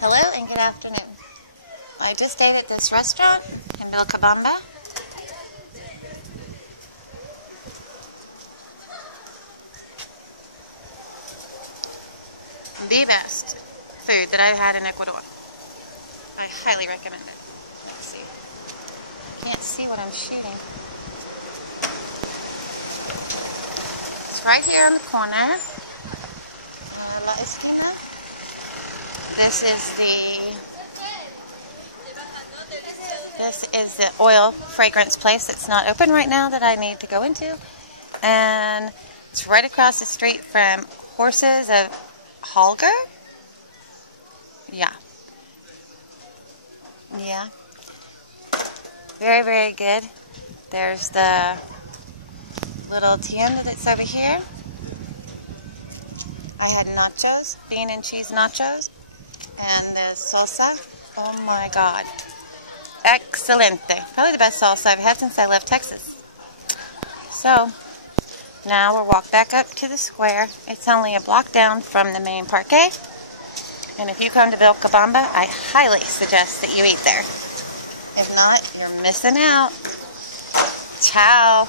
Hello and good afternoon. I just ate at this restaurant in Vilcabamba. The best food that I've had in Ecuador. I highly recommend it. Let's see. Can't see what I'm shooting. It's right here on the corner. La Esquina. This is the oil fragrance place that's not open right now that I need to go into. And it's right across the street from Horses of Holger. Yeah. Very, very good. There's the little tienda that's over here. I had nachos, bean and cheese nachos, and the salsa. Oh my God. Excelente. Probably the best salsa I've had since I left Texas. So, now we'll walk back up to the square. It's only a block down from the main parque. And if you come to Vilcabamba, I highly suggest that you eat there. If not, you're missing out. Ciao.